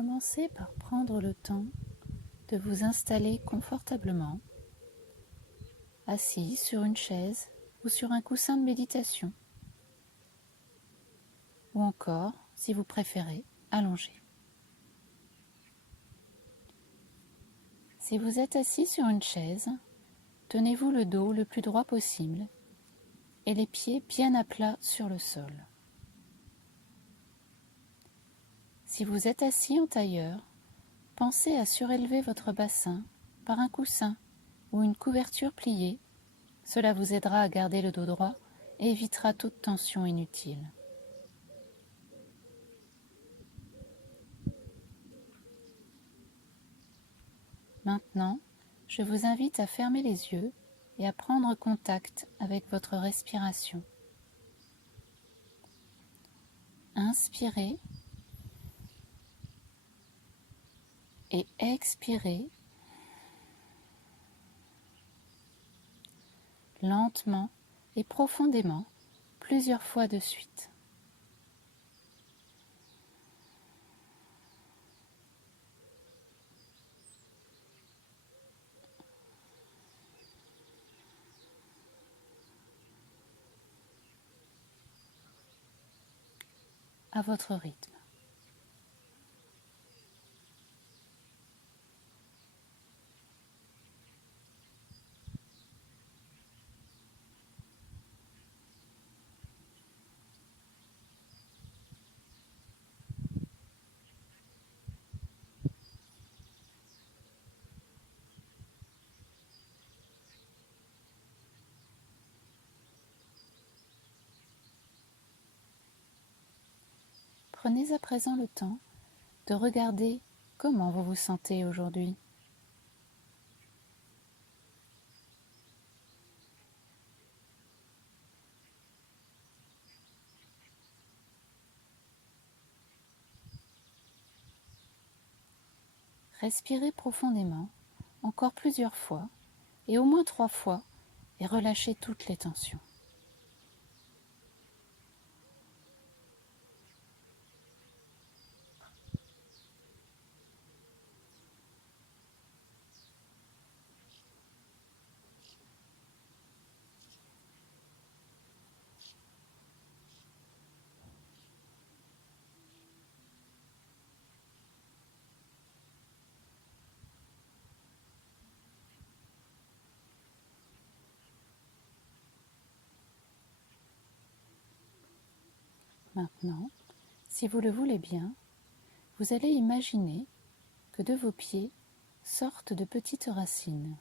Commencez par prendre le temps de vous installer confortablement, assis sur une chaise ou sur un coussin de méditation, ou encore, si vous préférez, allongé. Si vous êtes assis sur une chaise, tenez-vous le dos le plus droit possible et les pieds bien à plat sur le sol. Si vous êtes assis en tailleur, pensez à surélever votre bassin par un coussin ou une couverture pliée. Cela vous aidera à garder le dos droit et évitera toute tension inutile. Maintenant, je vous invite à fermer les yeux et à prendre contact avec votre respiration. Inspirez et expirez lentement et profondément plusieurs fois de suite. À votre rythme. Prenez à présent le temps de regarder comment vous vous sentez aujourd'hui. Respirez profondément, encore plusieurs fois, et au moins 3 fois, et relâchez toutes les tensions. Maintenant, si vous le voulez bien, vous allez imaginer que de vos pieds sortent de petites racines.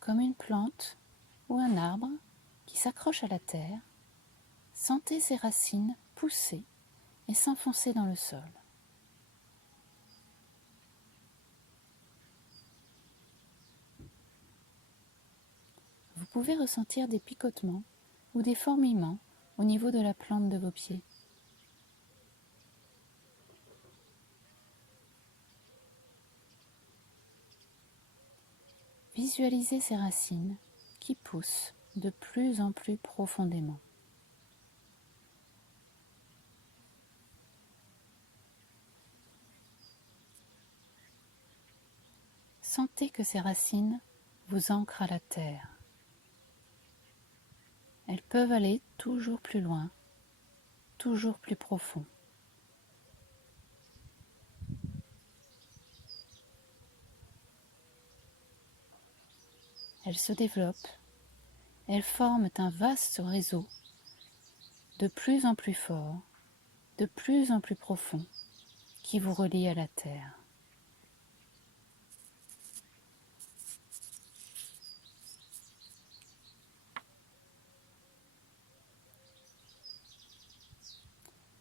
Comme une plante ou un arbre qui s'accroche à la terre, sentez ces racines pousser et s'enfoncer dans le sol. Vous pouvez ressentir des picotements ou des fourmillements au niveau de la plante de vos pieds. Visualisez ces racines qui poussent de plus en plus profondément. Sentez que ces racines vous ancrent à la terre. Elles peuvent aller toujours plus loin, toujours plus profond. Elles se développent, elles forment un vaste réseau de plus en plus fort, de plus en plus profond, qui vous relie à la terre.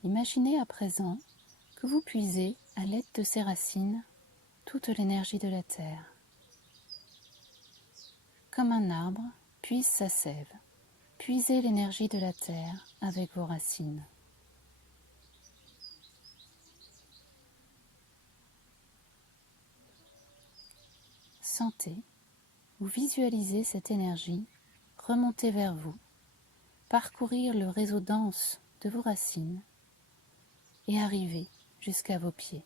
Imaginez à présent que vous puisez, à l'aide de ces racines, toute l'énergie de la terre. Comme un arbre puise sa sève, puisez l'énergie de la terre avec vos racines. Sentez ou visualisez cette énergie remonter vers vous, parcourir le réseau dense de vos racines et arriver jusqu'à vos pieds.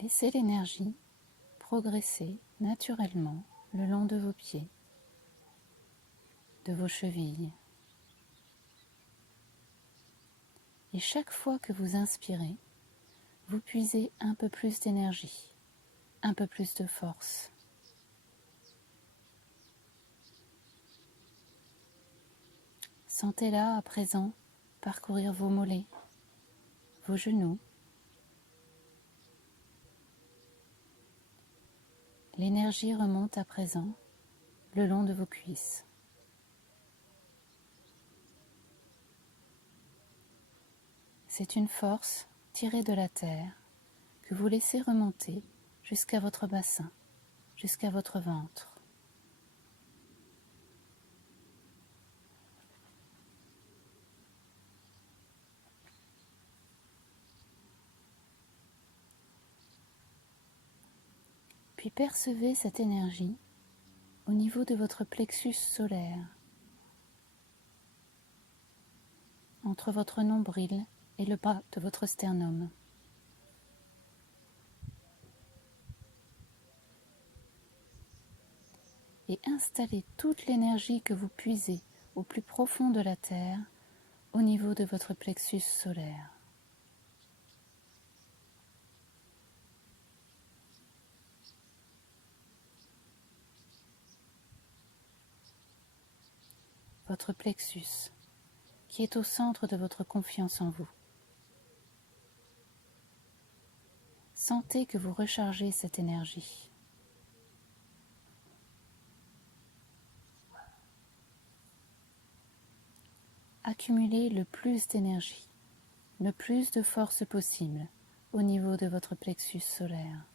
Laissez l'énergie progresser naturellement le long de vos pieds, de vos chevilles. Et chaque fois que vous inspirez, vous puisez un peu plus d'énergie, un peu plus de force. Sentez-la à présent parcourir vos mollets, vos genoux. L'énergie remonte à présent le long de vos cuisses. C'est une force tirée de la terre que vous laissez remonter jusqu'à votre bassin, jusqu'à votre ventre. Puis percevez cette énergie au niveau de votre plexus solaire, entre votre nombril et le bas de votre sternum. Et installez toute l'énergie que vous puisez au plus profond de la terre au niveau de votre plexus solaire. Votre plexus, qui est au centre de votre confiance en vous. Sentez que vous rechargez cette énergie. Accumulez le plus d'énergie, le plus de force possible au niveau de votre plexus solaire.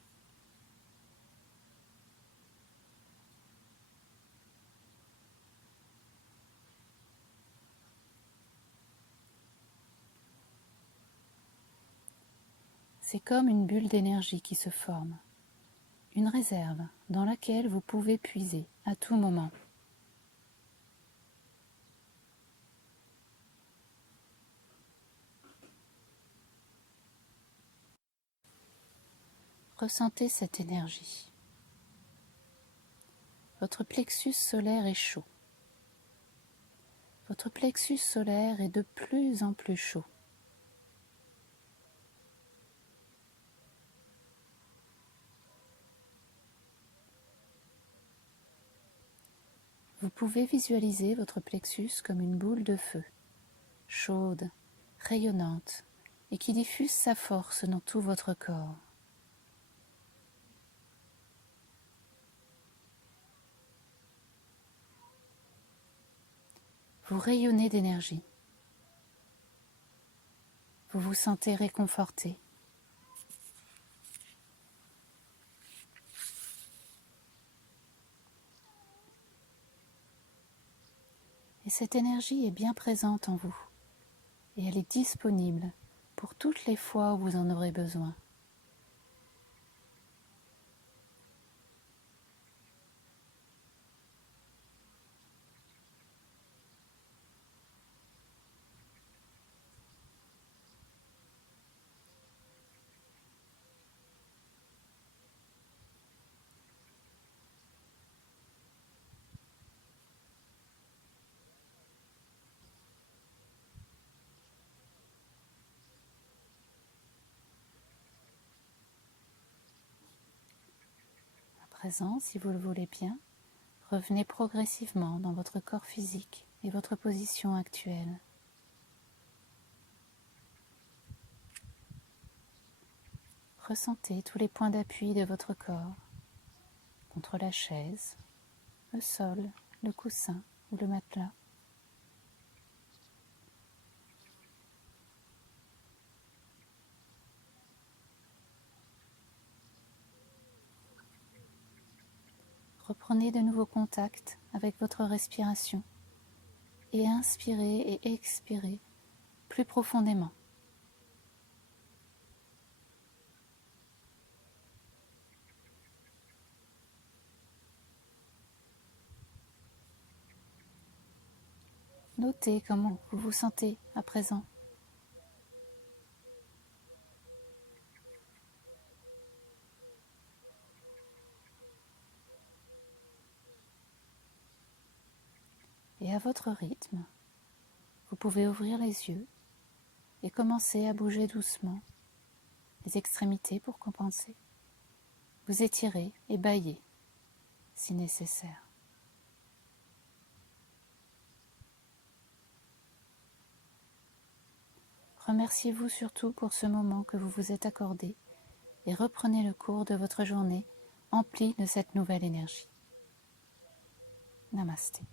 C'est comme une bulle d'énergie qui se forme, une réserve dans laquelle vous pouvez puiser à tout moment. Ressentez cette énergie. Votre plexus solaire est chaud. Votre plexus solaire est de plus en plus chaud. Vous pouvez visualiser votre plexus comme une boule de feu, chaude, rayonnante, et qui diffuse sa force dans tout votre corps. Vous rayonnez d'énergie. Vous vous sentez réconforté. Et cette énergie est bien présente en vous. Et elle est disponible pour toutes les fois où vous en aurez besoin. À présent, si vous le voulez bien, revenez progressivement dans votre corps physique et votre position actuelle. Ressentez tous les points d'appui de votre corps, contre la chaise, le sol, le coussin ou le matelas. Prenez de nouveaux contacts avec votre respiration et inspirez et expirez plus profondément. Notez comment vous vous sentez à présent. Et à votre rythme, vous pouvez ouvrir les yeux et commencer à bouger doucement les extrémités pour compenser. Vous étirez et bâillez si nécessaire. Remerciez-vous surtout pour ce moment que vous vous êtes accordé et reprenez le cours de votre journée empli de cette nouvelle énergie. Namasté.